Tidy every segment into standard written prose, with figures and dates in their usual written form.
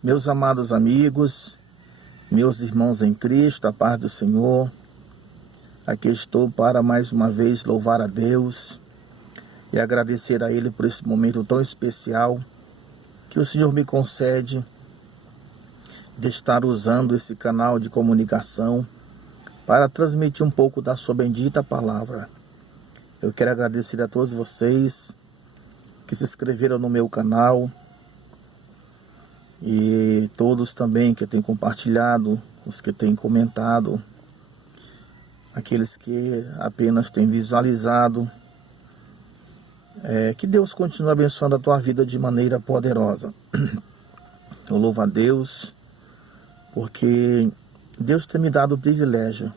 Meus amados amigos, meus irmãos em Cristo, a paz do Senhor, aqui estou para mais uma vez louvar a Deus e agradecer a Ele por esse momento tão especial que o Senhor me concede de estar usando esse canal de comunicação para transmitir um pouco da sua bendita palavra. Eu quero agradecer a todos vocês que se inscreveram no meu canal e todos também que têm compartilhado, os que têm comentado, aqueles que apenas têm visualizado. Que Deus continue abençoando a tua vida de maneira poderosa. Eu louvo a Deus porque Deus tem me dado o privilégio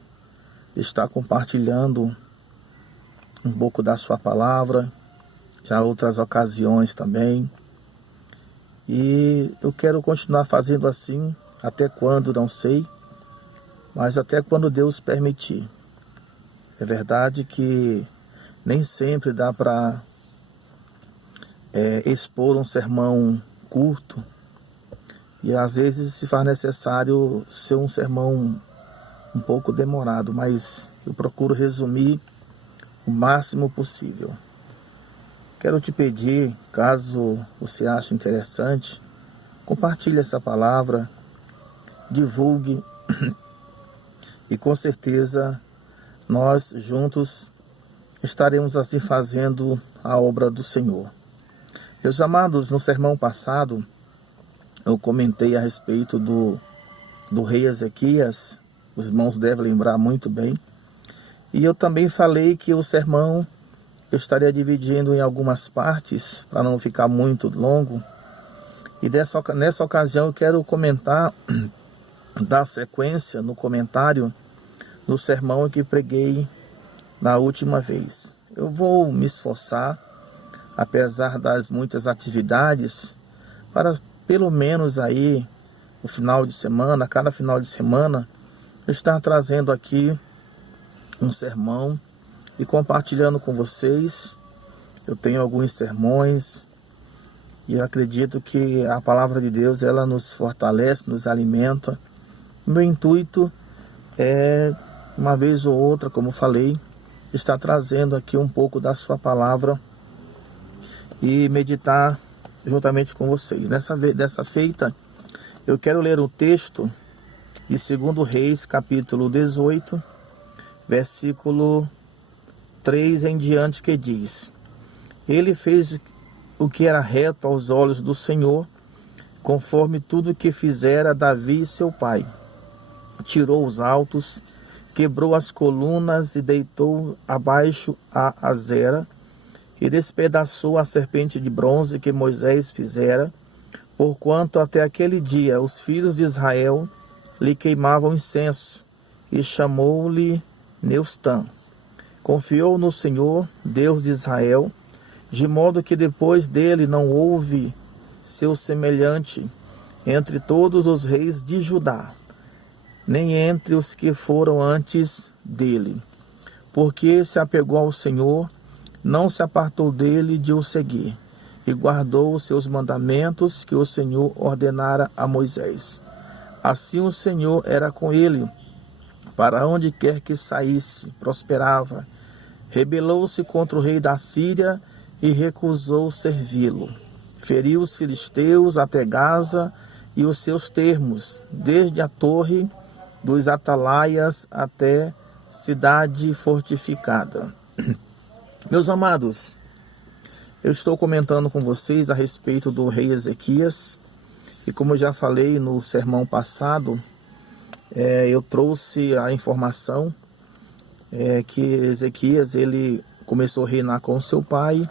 de estar compartilhando um pouco da sua palavra, já outras ocasiões também. E eu quero continuar fazendo assim, até quando, não sei, mas até quando Deus permitir. É verdade que nem sempre dá para expor um sermão curto, e às vezes se faz necessário ser um sermão um pouco demorado, mas eu procuro resumir o máximo possível. Quero te pedir, caso você ache interessante, compartilhe essa palavra, divulgue e com certeza nós juntos estaremos assim fazendo a obra do Senhor. Meus amados, no sermão passado eu comentei a respeito do rei Ezequias, os irmãos devem lembrar muito bem, e eu também falei que o sermão eu estaria dividindo em algumas partes, para não ficar muito longo. E nessa ocasião eu quero comentar, dar sequência no comentário no sermão que preguei na última vez. Eu vou me esforçar, apesar das muitas atividades, para pelo menos aí no final de semana, cada final de semana, eu estar trazendo aqui um sermão e compartilhando com vocês. Eu tenho alguns sermões e eu acredito que a palavra de Deus, ela nos fortalece, nos alimenta. O meu intuito é, uma vez ou outra, como falei, estar trazendo aqui um pouco da sua palavra e meditar juntamente com vocês. Dessa feita, eu quero ler o texto de 2 Reis, capítulo 18, versículo 3 em diante, que diz: Ele fez o que era reto aos olhos do Senhor, conforme tudo que fizera Davi seu pai. Tirou os altos, quebrou as colunas e deitou abaixo a Azera, e despedaçou a serpente de bronze que Moisés fizera, porquanto até aquele dia os filhos de Israel lhe queimavam incenso, e chamou-lhe Neustã. Confiou no Senhor, Deus de Israel, de modo que depois dele não houve seu semelhante entre todos os reis de Judá, nem entre os que foram antes dele. Porque se apegou ao Senhor, não se apartou dele de o seguir, e guardou os seus mandamentos que o Senhor ordenara a Moisés. Assim o Senhor era com ele, para onde quer que saísse, prosperava. Rebelou-se contra o rei da Síria e recusou servi-lo. Feriu os filisteus até Gaza e os seus termos, desde a torre dos atalaias até cidade fortificada. Meus amados, eu estou comentando com vocês a respeito do rei Ezequias, e como eu já falei no sermão passado, eu trouxe a informação que Ezequias ele começou a reinar com seu pai,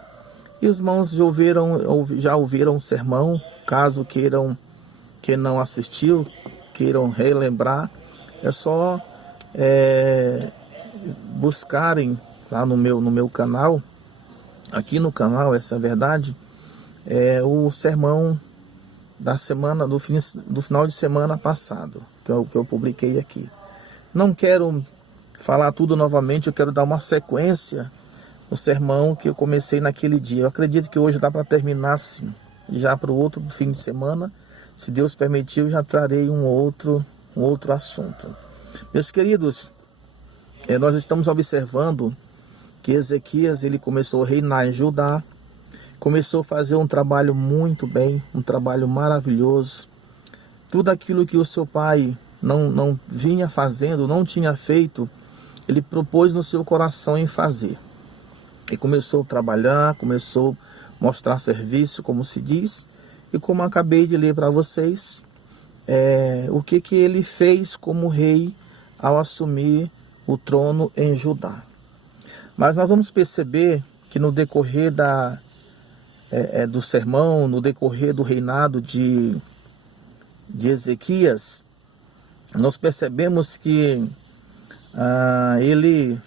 e os irmãos já ouviram o sermão. Caso queiram, que não assistiu, queiram relembrar, é só buscarem lá no meu canal, aqui no canal, essa é a verdade, o sermão da semana, do final de semana passado, que eu publiquei aqui. Não quero falar tudo novamente, eu quero dar uma sequência no sermão que eu comecei naquele dia. Eu acredito que hoje dá para terminar assim, já para o outro fim de semana, Se Deus permitir, eu já trarei um outro assunto. Meus queridos, nós estamos observando que Ezequias ele começou a reinar em Judá, começou a fazer um trabalho muito bem, um trabalho maravilhoso. Tudo aquilo que o seu pai não vinha fazendo, não tinha feito, ele propôs no seu coração em fazer. E começou a trabalhar, começou a mostrar serviço, como se diz. E como acabei de ler para vocês, o que ele fez como rei ao assumir o trono em Judá. Mas nós vamos perceber que no decorrer do sermão, no decorrer do reinado de Ezequias, nós percebemos que ele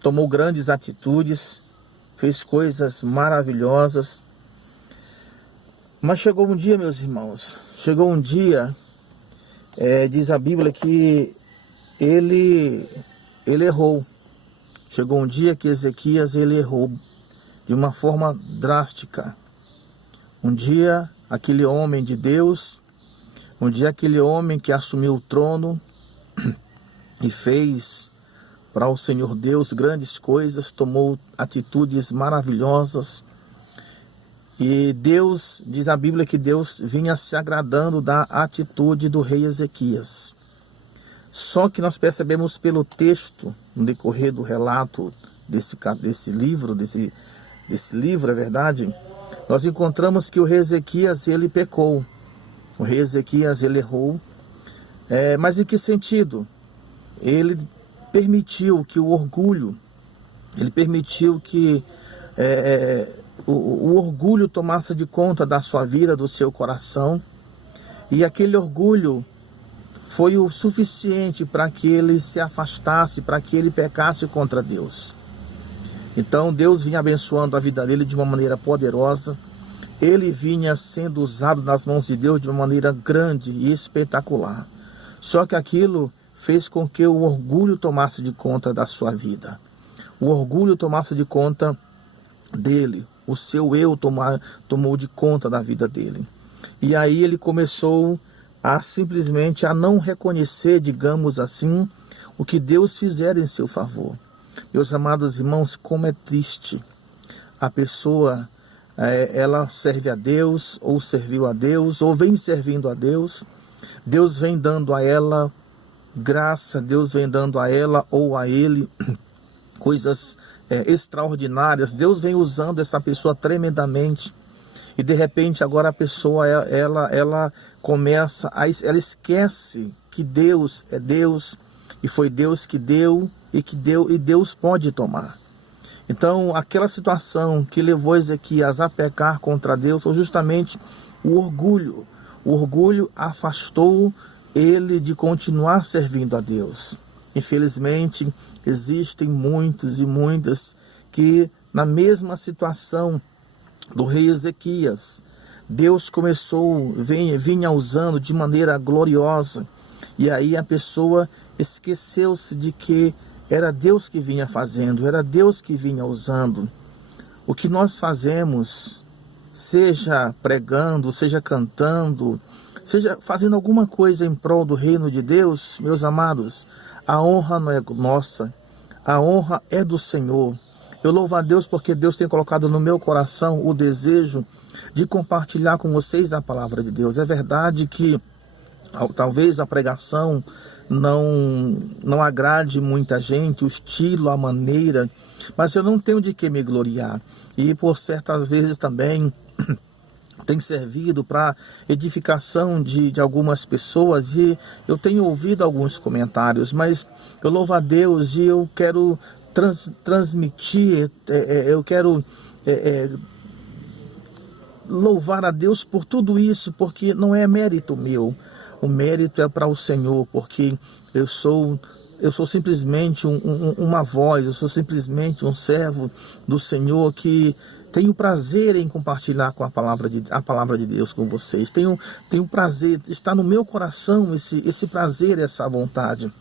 tomou grandes atitudes, fez coisas maravilhosas. Mas chegou um dia, meus irmãos, diz a Bíblia que ele errou. Chegou um dia que Ezequias ele errou de uma forma drástica. Um dia, aquele homem de Deus, aquele homem que assumiu o trono e fez para o Senhor Deus grandes coisas, tomou atitudes maravilhosas. E Deus, diz a Bíblia que Deus vinha se agradando da atitude do rei Ezequias. Só que nós percebemos pelo texto, no decorrer do relato desse livro, é verdade, nós encontramos que o rei Ezequias, ele pecou. O rei Ezequias, ele errou. Mas em que sentido? Ele permitiu que o orgulho, o orgulho tomasse de conta da sua vida, do seu coração, e aquele orgulho foi o suficiente para que ele se afastasse, para que ele pecasse contra Deus. Então Deus vinha abençoando a vida dele de uma maneira poderosa, ele vinha sendo usado nas mãos de Deus de uma maneira grande e espetacular. Só que aquilo fez com que o orgulho tomasse de conta da sua vida. O orgulho tomasse de conta dele. O seu eu tomou de conta da vida dele. E aí ele começou simplesmente a não reconhecer, digamos assim, o que Deus fizera em seu favor. Meus amados irmãos, como é triste. A pessoa, ela serve a Deus, ou serviu a Deus, ou vem servindo a Deus. Deus vem dando a ela graça, Deus vem dando a ela ou a ele coisas extraordinárias. Deus vem usando essa pessoa tremendamente. E de repente agora a pessoa ela começa ela esquece que Deus é Deus e foi Deus que deu e Deus pode tomar. Então aquela situação que levou Ezequias a pecar contra Deus foi justamente o orgulho. O orgulho afastou ele de continuar servindo a Deus. Infelizmente existem muitos e muitas que na mesma situação do rei Ezequias, Deus vinha usando de maneira gloriosa, e aí a pessoa esqueceu-se de que era Deus que vinha fazendo, era Deus que vinha usando. O que nós fazemos, seja pregando, seja cantando, seja fazendo alguma coisa em prol do reino de Deus, meus amados, a honra não é nossa, a honra é do Senhor. Eu louvo a Deus porque Deus tem colocado no meu coração o desejo de compartilhar com vocês a palavra de Deus. É verdade que talvez a pregação não agrade muita gente, o estilo, a maneira, mas eu não tenho de que me gloriar. E por certas vezes também tem servido para edificação de algumas pessoas, e eu tenho ouvido alguns comentários, mas eu louvo a Deus e eu quero transmitir, eu quero louvar a Deus por tudo isso, porque não é mérito meu, o mérito é para o Senhor, porque eu sou simplesmente uma voz, eu sou simplesmente um servo do Senhor que tenho prazer em compartilhar com a palavra de Deus com vocês. Tenho prazer, está no meu coração esse prazer, essa vontade.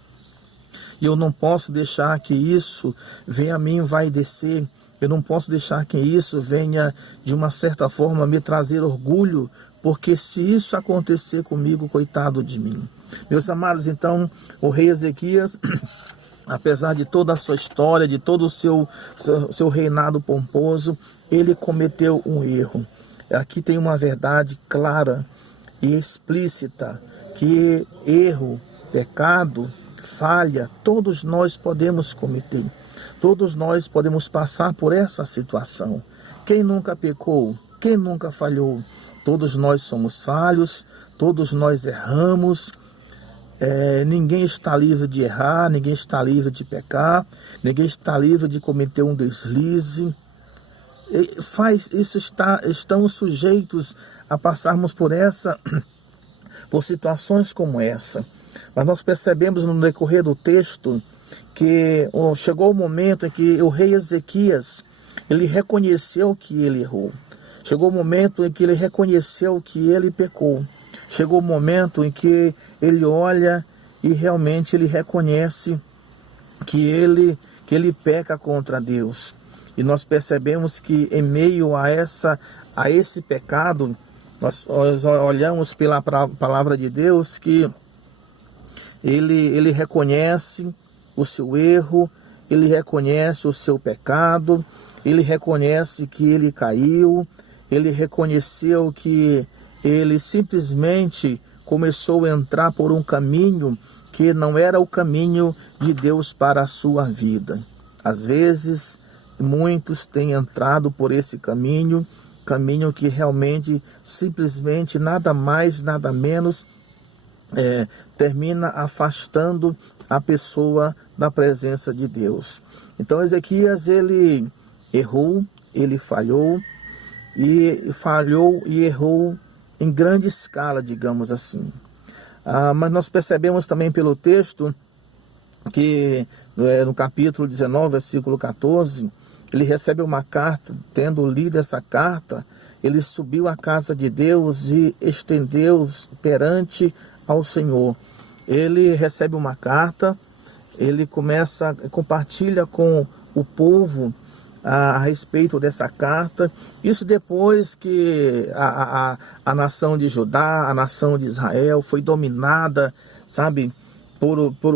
E eu não posso deixar que isso venha a mim envaidecer. Eu não posso deixar que isso venha, de uma certa forma, me trazer orgulho, porque se isso acontecer comigo, coitado de mim. Meus amados, então, o rei Ezequias, apesar de toda a sua história, de todo o seu reinado pomposo, ele cometeu um erro. Aqui tem uma verdade clara e explícita, que erro, pecado, falha, todos nós podemos cometer. Todos nós podemos passar por essa situação. Quem nunca pecou? Quem nunca falhou? Todos nós somos falhos, todos nós erramos. Ninguém está livre de errar, ninguém está livre de pecar, ninguém está livre de cometer um deslize. Estamos sujeitos a passarmos por situações como essa. Mas nós percebemos no decorrer do texto que chegou o momento em que o rei Ezequias, ele reconheceu que ele errou. Chegou o momento em que ele reconheceu que ele pecou. Chegou o momento em que ele olha e realmente ele reconhece que ele peca contra Deus. E nós percebemos que em meio a esse pecado, nós olhamos pela palavra de Deus que ele reconhece o seu erro, ele reconhece o seu pecado, ele reconhece que ele caiu, ele reconheceu que ele simplesmente começou a entrar por um caminho que não era o caminho de Deus para a sua vida. Às vezes, muitos têm entrado por esse caminho que realmente, simplesmente, nada mais, nada menos, termina afastando a pessoa da presença de Deus. Então, Ezequias, ele errou, ele falhou e errou em grande escala, digamos assim. Mas nós percebemos também pelo texto que no capítulo 19, versículo 14, ele recebe uma carta. Tendo lido essa carta, ele subiu à casa de Deus e estendeu perante ao Senhor. Ele recebe uma carta, ele compartilha com o povo a respeito dessa carta. Isso depois que a nação de Judá, a nação de Israel foi dominada, sabe,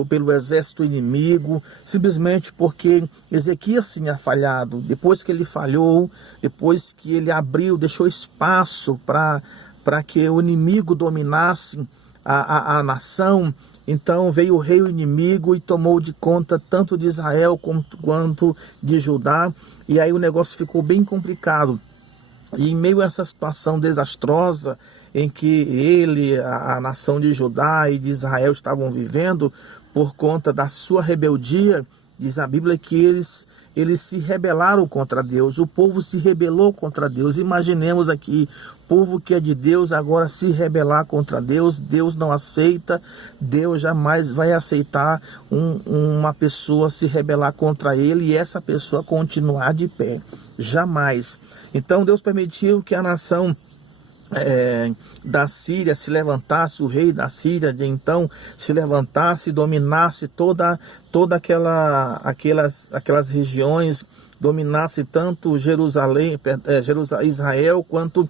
pelo exército inimigo, simplesmente porque Ezequias tinha falhado. Depois que ele falhou, depois que ele deixou espaço para que o inimigo dominasse a nação, então veio o rei inimigo e tomou de conta tanto de Israel quanto de Judá, e aí o negócio ficou bem complicado. E em meio a essa situação desastrosa em que a nação de Judá e de Israel estavam vivendo por conta da sua rebeldia, diz a Bíblia que eles se rebelaram contra Deus, o povo se rebelou contra Deus. Imaginemos aqui, povo que é de Deus agora se rebelar contra Deus. Deus não aceita, Deus jamais vai aceitar uma pessoa se rebelar contra ele e essa pessoa continuar de pé, jamais. Então Deus permitiu que a nação da Síria se levantasse, o rei da Síria de então se levantasse e dominasse toda aquelas regiões, dominasse tanto Israel quanto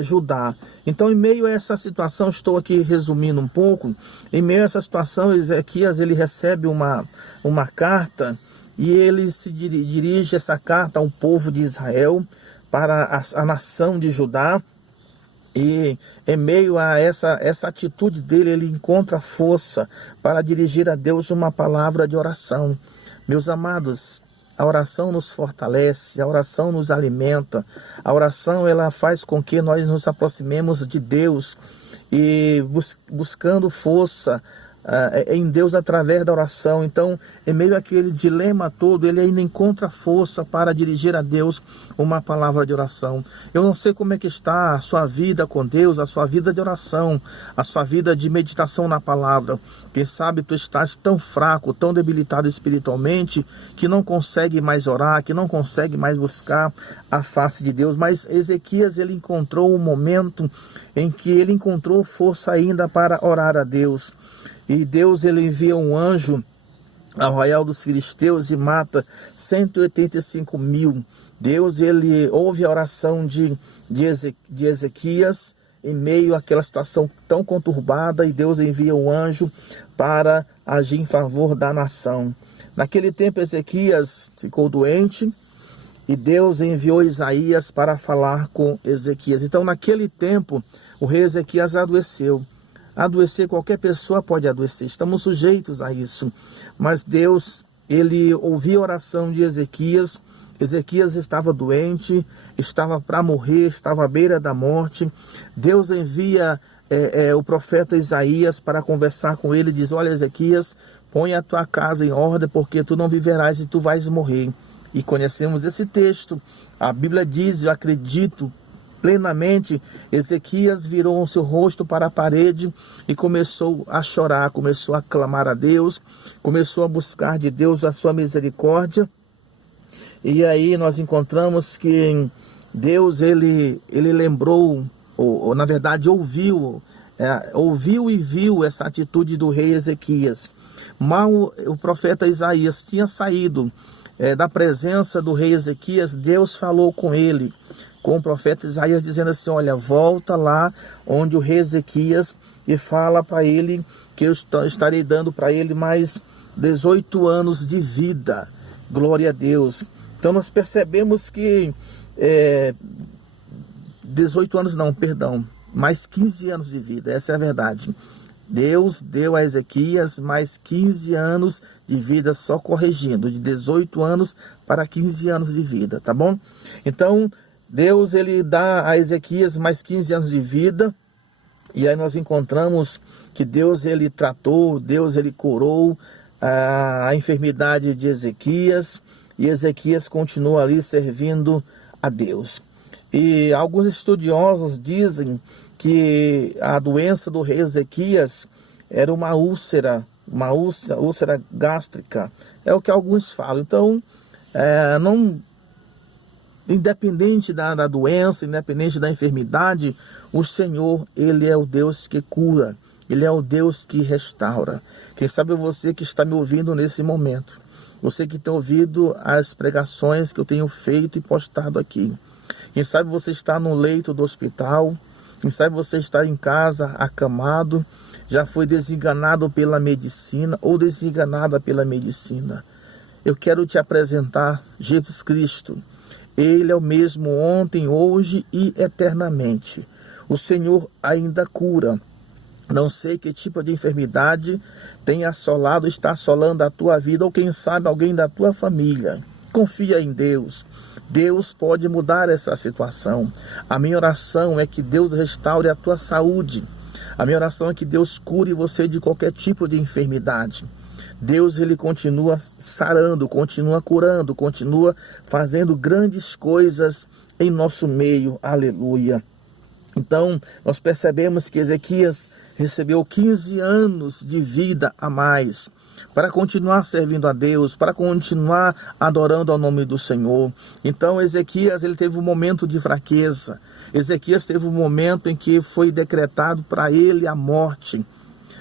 Judá. Então, em meio a essa situação, estou aqui resumindo um pouco, em meio a essa situação, Ezequias ele recebe uma carta e ele se dirige essa carta ao povo de Israel, para a nação de Judá. E em meio a essa atitude dele, ele encontra força para dirigir a Deus uma palavra de oração. Meus amados, a oração nos fortalece, a oração nos alimenta, a oração ela faz com que nós nos aproximemos de Deus e buscando força em Deus através da oração. Então, em meio àquele dilema todo, ele ainda encontra força para dirigir a Deus uma palavra de oração. Eu não sei como é que está a sua vida com Deus, a sua vida de oração, a sua vida de meditação na palavra. Quem sabe tu estás tão fraco, tão debilitado espiritualmente, que não consegue mais orar, que não consegue mais buscar a face de Deus. Mas Ezequias, ele encontrou um momento em que ele encontrou força ainda para orar a Deus. E Deus ele envia um anjo ao arraial dos filisteus e mata 185 mil. Deus ele ouve a oração de Ezequias em meio àquela situação tão conturbada, e Deus envia um anjo para agir em favor da nação. Naquele tempo, Ezequias ficou doente e Deus enviou Isaías para falar com Ezequias. Então, naquele tempo, o rei Ezequias adoeceu. Adoecer, qualquer pessoa pode adoecer, estamos sujeitos a isso. Mas Deus, ele ouviu a oração de Ezequias. Ezequias estava doente, estava para morrer, estava à beira da morte. Deus envia o profeta Isaías para conversar com ele, diz: olha, Ezequias, põe a tua casa em ordem, porque tu não viverás e tu vais morrer. E conhecemos esse texto. A Bíblia diz, eu acredito plenamente, Ezequias virou o seu rosto para a parede e começou a chorar, começou a clamar a Deus, começou a buscar de Deus a sua misericórdia. E aí nós encontramos que Deus, ele lembrou, ou na verdade ouviu e viu essa atitude do rei Ezequias. Mal o profeta Isaías tinha saído da presença do rei Ezequias, Deus falou com ele, com o profeta Isaías, dizendo assim: olha, volta lá onde o rei Ezequias e fala para ele que eu estarei dando para ele mais 18 anos de vida. Glória a Deus. Então nós percebemos que 18 anos não, perdão, mais 15 anos de vida, essa é a verdade. Deus deu a Ezequias mais 15 anos de vida, só corrigindo, de 18 anos para 15 anos de vida, tá bom? Então, Deus, ele dá a Ezequias mais 15 anos de vida, e aí nós encontramos que Deus, ele tratou, Deus, ele curou a enfermidade de Ezequias, e Ezequias continua ali servindo a Deus. E alguns estudiosos dizem que a doença do rei Ezequias era uma úlcera gástrica, é o que alguns falam. Então, independente da doença, independente da enfermidade, o Senhor, ele é o Deus que cura, ele é o Deus que restaura. Quem sabe você que está me ouvindo nesse momento, você que tem ouvido as pregações que eu tenho feito e postado aqui, quem sabe você está no leito do hospital, quem sabe você está em casa acamado, já foi desenganado pela medicina ou desenganada pela medicina. Eu quero te apresentar Jesus Cristo. Ele é o mesmo ontem, hoje e eternamente. O Senhor ainda cura. Não sei que tipo de enfermidade tem assolado, está assolando a tua vida, ou quem sabe alguém da tua família. Confia em Deus. Deus pode mudar essa situação. A minha oração é que Deus restaure a tua saúde. A minha oração é que Deus cure você de qualquer tipo de enfermidade. Deus, ele continua sarando, continua curando, continua fazendo grandes coisas em nosso meio. Aleluia. Então, nós percebemos que Ezequias recebeu 15 anos de vida a mais para continuar servindo a Deus, para continuar adorando ao nome do Senhor. Então, Ezequias, ele teve um momento de fraqueza. Ezequias teve um momento em que foi decretado para ele a morte.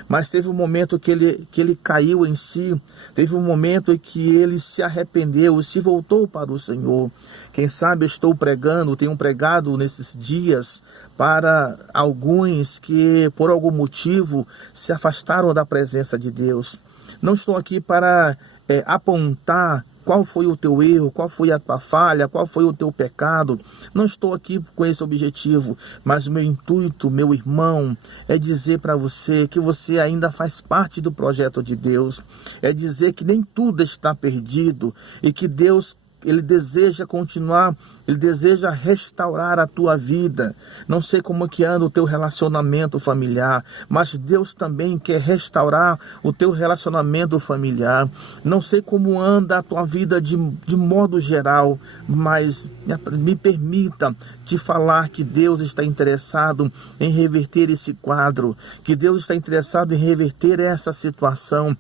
Mas teve um momento que ele caiu em si, teve um momento em que ele se arrependeu, se voltou para o Senhor. Quem sabe estou pregando, tenho pregado nesses dias para alguns que por algum motivo se afastaram da presença de Deus. Não estou aqui para apontar qual foi o teu erro, qual foi a tua falha, qual foi o teu pecado. Não estou aqui com esse objetivo, mas o meu intuito, meu irmão, é dizer para você que você ainda faz parte do projeto de Deus. É dizer que nem tudo está perdido e que Deus, ele deseja continuar, ele deseja restaurar a tua vida. Não sei como que anda o teu relacionamento familiar, mas Deus também quer restaurar o teu relacionamento familiar. Não sei como anda a tua vida de modo geral, mas me permita te falar que Deus está interessado em reverter esse quadro, que Deus está interessado em reverter essa situação,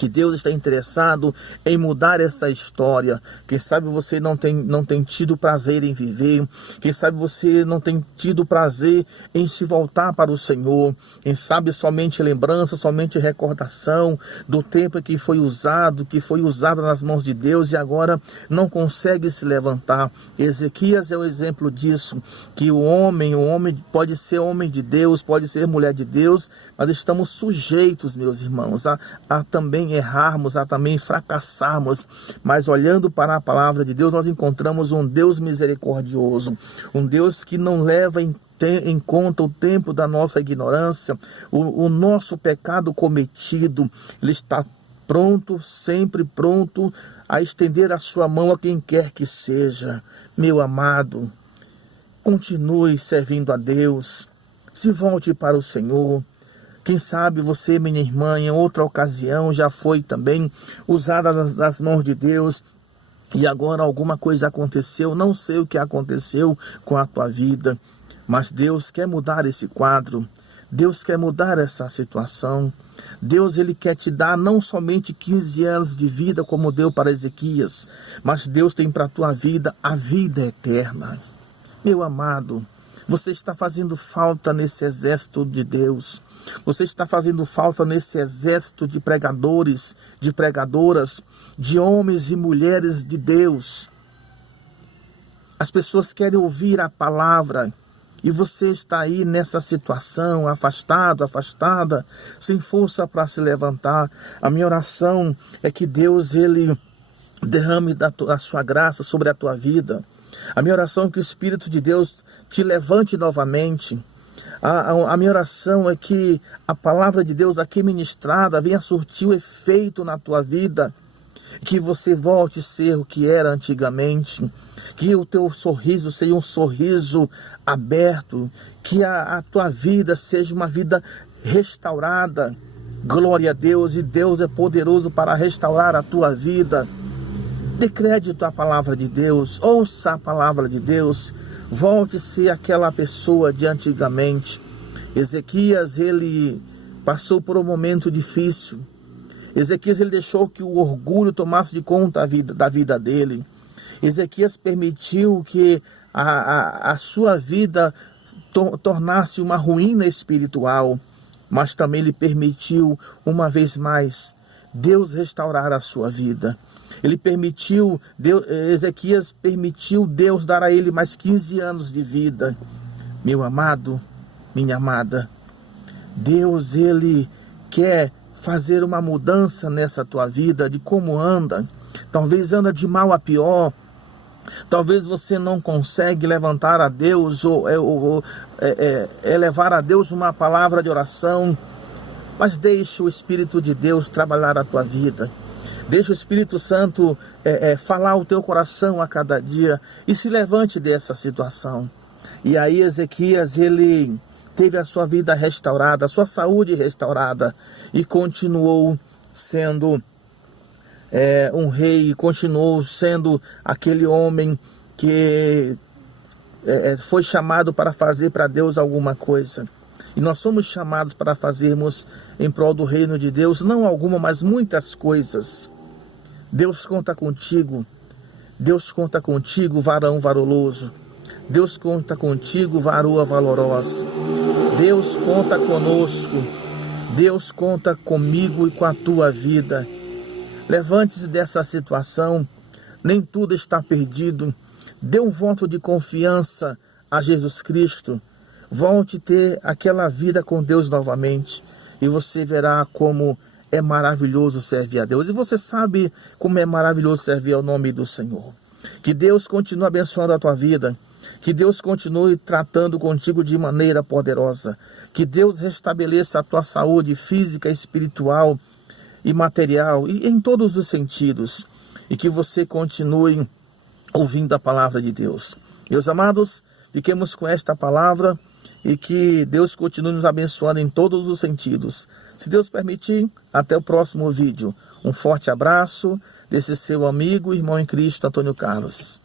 que Deus está interessado em mudar essa história. Quem sabe você não tem tido prazer em viver. Quem sabe você não tem tido prazer em se voltar para o Senhor. Quem sabe somente lembrança, somente recordação do tempo que foi usado nas mãos de Deus e agora não consegue se levantar. Ezequias é o exemplo disso, que o homem pode ser homem de Deus, pode ser mulher de Deus, mas estamos sujeitos, meus irmãos, a também errarmos, a também fracassarmos, mas olhando para a palavra de Deus, nós encontramos um Deus misericordioso, um Deus que não leva em conta o tempo da nossa ignorância, o nosso pecado cometido. Ele está pronto, sempre pronto, a estender a sua mão a quem quer que seja. Meu amado, continue servindo a Deus, se volte para o Senhor. Quem sabe você, minha irmã, em outra ocasião já foi também usada nas mãos de Deus e agora alguma coisa aconteceu, não sei o que aconteceu com a tua vida, mas Deus quer mudar esse quadro, Deus quer mudar essa situação. Deus, Ele quer te dar não somente 15 anos de vida como deu para Ezequias, mas Deus tem para a tua vida a vida eterna. Meu amado, você está fazendo falta nesse exército de Deus. Você está fazendo falta nesse exército de pregadores, de pregadoras, de homens e mulheres de Deus. As pessoas querem ouvir a palavra e você está aí nessa situação, afastado, afastada, sem força para se levantar. A minha oração é que Deus, Ele derrame a sua graça sobre a tua vida. A minha oração é que o Espírito de Deus te levante novamente. A minha oração é que a palavra de Deus aqui ministrada venha surtir o efeito na tua vida, que você volte a ser o que era antigamente, que o teu sorriso seja um sorriso aberto, que a tua vida seja uma vida restaurada. Glória a Deus, e Deus é poderoso para restaurar a tua vida. Dê crédito à palavra de Deus, ouça a palavra de Deus. Volte a ser aquela pessoa de antigamente. Ezequias, ele passou por um momento difícil. Ezequias, ele deixou que o orgulho tomasse de conta da vida dele. Ezequias permitiu que a sua vida tornasse uma ruína espiritual. Mas também ele permitiu, uma vez mais, Deus restaurar a sua vida. Ezequias permitiu Deus dar a ele mais 15 anos de vida. Meu amado, minha amada, Deus, Ele quer fazer uma mudança nessa tua vida, de como anda. Talvez anda de mal a pior. Talvez você não consegue levantar a Deus ou elevar a Deus uma palavra de oração. Mas deixe o Espírito de Deus trabalhar a tua vida. Deixa o Espírito Santo falar o teu coração a cada dia e se levante dessa situação. E aí Ezequias, ele teve a sua vida restaurada, a sua saúde restaurada e continuou sendo um rei, continuou sendo aquele homem que foi chamado para fazer para Deus alguma coisa. E nós somos chamados para fazermos em prol do reino de Deus, não alguma, mas muitas coisas. Deus conta contigo. Deus conta contigo, varão valoroso. Deus conta contigo, varoa valorosa. Deus conta conosco. Deus conta comigo e com a tua vida. Levante-se dessa situação. Nem tudo está perdido. Dê um voto de confiança a Jesus Cristo. Volte a ter aquela vida com Deus novamente. E você verá como é maravilhoso servir a Deus. E você sabe como é maravilhoso servir ao nome do Senhor. Que Deus continue abençoando a tua vida. Que Deus continue tratando contigo de maneira poderosa. Que Deus restabeleça a tua saúde física, espiritual e material. E em todos os sentidos. E que você continue ouvindo a palavra de Deus. Meus amados, fiquemos com esta palavra. E que Deus continue nos abençoando em todos os sentidos. Se Deus permitir, até o próximo vídeo. Um forte abraço desse seu amigo e irmão em Cristo, Antônio Carlos.